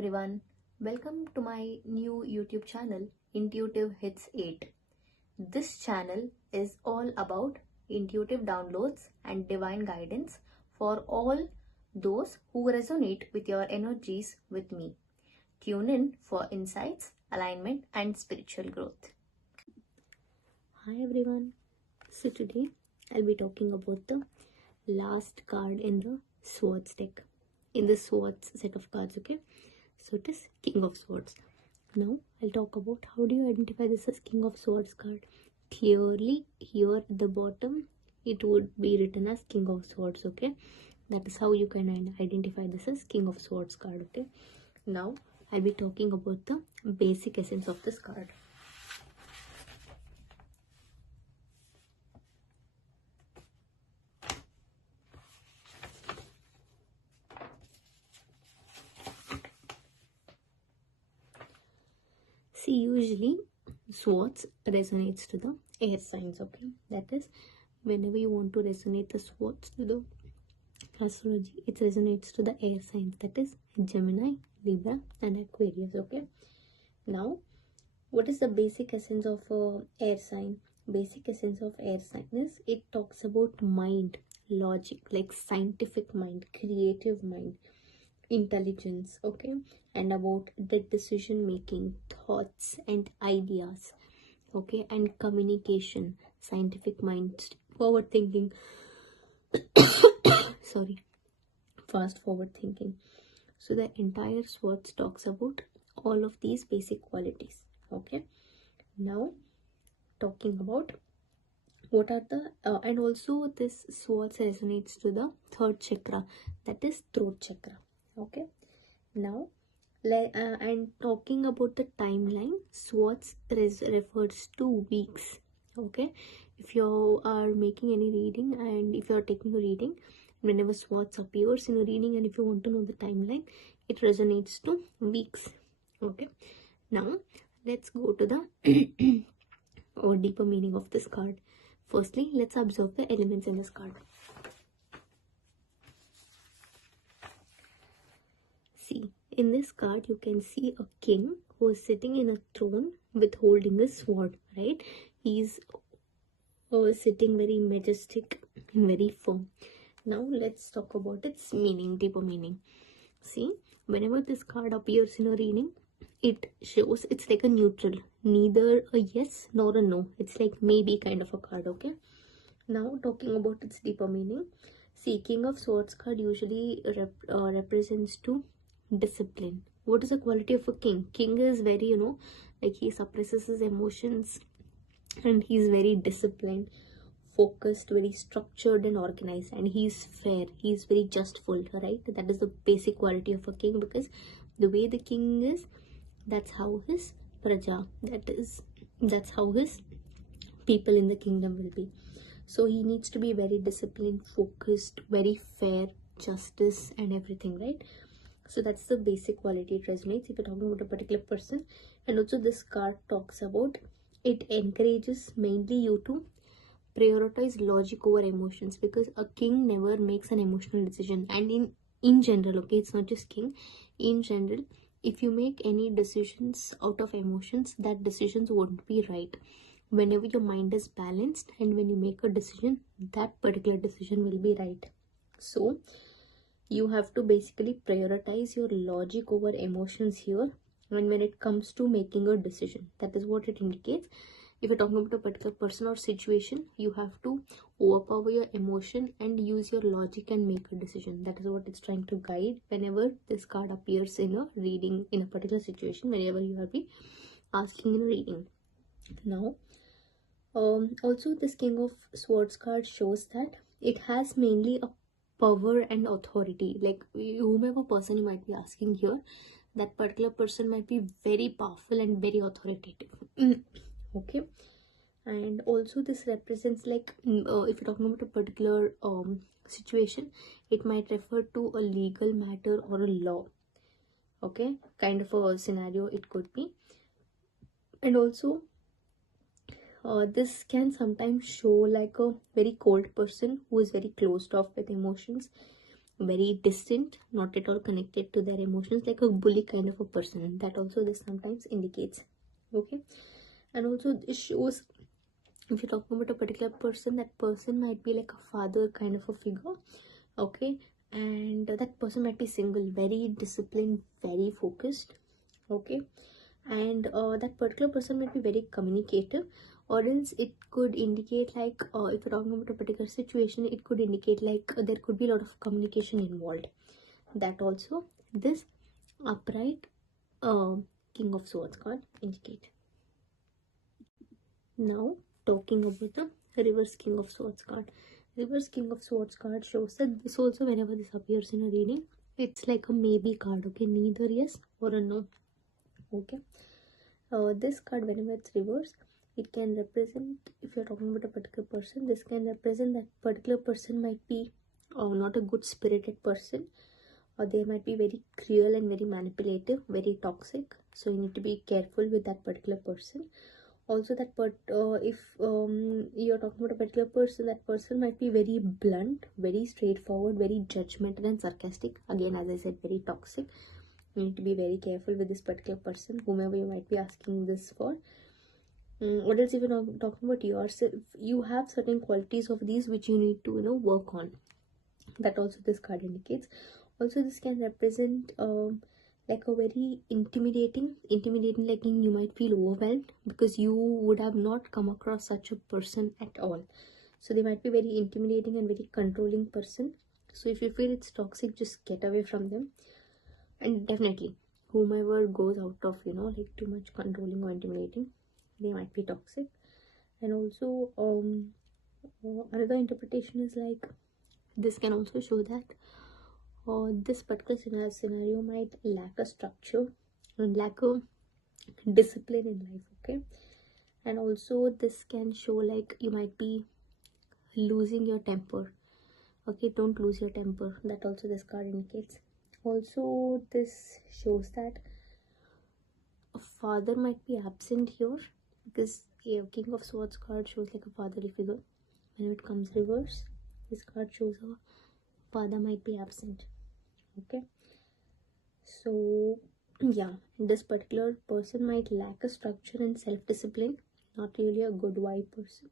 everyone, welcome to my new YouTube channel Intuitive Hits 8. This channel is all about intuitive downloads and divine guidance for all those who resonate with your energies with me. Tune in for insights, alignment and spiritual growth. Hi everyone, so today I'll be talking about the last card in the Swords deck, in the Swords set of cards, okay? So it is King of Swords. Now I'll talk about how do you identify this as King of Swords card. Clearly here at the bottom it would be written as King of Swords, okay? That is how you can identify this as King of Swords card, okay? Now I'll be talking about the basic essence of this card. See, usually swords resonates to the air signs, okay? That is, whenever you want to resonate the swords to the astrology, it resonates to the air signs, that is Gemini, Libra and Aquarius, okay? Now, what is the basic essence of air sign? Basic essence of air sign is it talks about mind, logic, like scientific mind, creative mind, intelligence, okay, and about the decision making, thoughts and ideas, okay, and communication, scientific mind, forward thinking sorry, fast forward thinking. So the entire Swords talks about all of these basic qualities, okay? Now talking about what are the and also this Swords resonates to the third chakra, that is throat chakra, okay? Now and talking about the timeline, Swords refers to weeks, okay? If you are making any reading and if you are taking a reading, whenever Swords appears in a reading and if you want to know the timeline, it resonates to weeks, okay? Now let's go to the or deeper meaning of this card. Firstly, let's observe the elements in this card. See, in this card you can see a king who is sitting in a throne with holding a sword, right? He's sitting very majestic and very firm. Now let's talk about its meaning, deeper meaning. See, whenever this card appears in a reading, it shows it's like a neutral, neither a yes nor a no. It's like maybe kind of a card, okay? Now talking about its deeper meaning. See, King of Swords card usually represents to discipline. What is the quality of a king? King is very, like he suppresses his emotions and he's very disciplined, focused, very structured and organized, and he's fair, he's very justful, right? That is the basic quality of a king, because the way the king is, that's how his praja, that's how his people in the kingdom will be. So he needs to be very disciplined, focused, very fair, justice and everything, right? So that's the basic quality it resonates if you're talking about a particular person. And also this card talks about, it encourages mainly you to prioritize logic over emotions, because a king never makes an emotional decision. And in general, okay, it's not just king, in general, if you make any decisions out of emotions, that decisions won't be right. Whenever your mind is balanced and when you make a decision, that particular decision will be right. So you have to basically prioritize your logic over emotions here, and when it comes to making a decision, that is what it indicates. If you're talking about a particular person or situation, you have to overpower your emotion and use your logic and make a decision. That is what it's trying to guide whenever this card appears in a reading, in a particular situation, whenever you have been asking in a reading. Now also this King of Swords card shows that it has mainly a power and authority. Like whomever person you might be asking here, that particular person might be very powerful and very authoritative. Okay, and also this represents, like if you're talking about a particular situation, it might refer to a legal matter or a law, okay, kind of a scenario it could be. And also this can sometimes show like a very cold person who is very closed off with emotions, very distant, not at all connected to their emotions, like a bully kind of a person. That also this sometimes indicates. Okay, and also it shows, if you're talking about a particular person, that person might be like a father kind of a figure. Okay, and that person might be single, very disciplined, very focused. Okay, and that particular person might be very communicative, or else it could indicate like, if you're talking about a particular situation, it could indicate like there could be a lot of communication involved. That also this upright King of Swords card indicate. Now talking about the reverse King of Swords card. Reverse King of Swords card shows that this also, whenever this appears in a reading, it's like a maybe card. Okay, neither yes or a no. Okay, this card, whenever it's reversed, it can represent, if you're talking about a particular person, this can represent that particular person might be not a good spirited person, or they might be very cruel and very manipulative, very toxic. So you need to be careful with that particular person. Also that if you're talking about a particular person, that person might be very blunt, very straightforward, very judgmental and sarcastic. Again, as I said, very toxic. You need to be very careful with this particular person, whomever you might be asking this for. What else? If you're talking about yourself, you have certain qualities of these which you need to work on. That also this card indicates. Also this can represent like a very intimidating, like you might feel overwhelmed because you would have not come across such a person at all. So they might be very intimidating and very controlling person. So if you feel it's toxic, just get away from them. And definitely whomever goes out of like too much controlling or intimidating, they might be toxic. And also another interpretation is like, this can also show that this particular scenario might lack a structure and lack a discipline in life. Okay, and also this can show like you might be losing your temper. Okay, don't lose your temper. That also this card indicates. Also this shows that a father might be absent here, because a King of Swords card shows like a fatherly figure. When it comes reverse, this card shows a father might be absent. Okay, so yeah, this particular person might lack a structure and self-discipline, not really a good vibe person.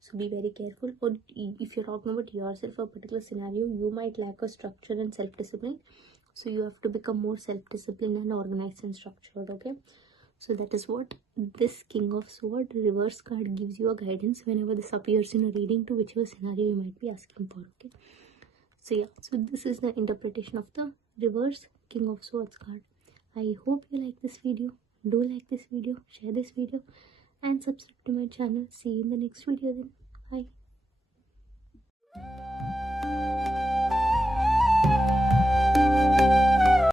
So be very careful. Or if you're talking about yourself, a particular scenario, you might lack a structure and self-discipline, so you have to become more self-disciplined and organized and structured. Okay, so that is what this King of Sword reverse card gives you a guidance whenever this appears in a reading to whichever scenario you might be asking for. Okay, so yeah, so this is the interpretation of the reverse King of Swords card. I hope you like this video. Do like this video, share this video, and subscribe to my channel. See you in the next video then. Bye.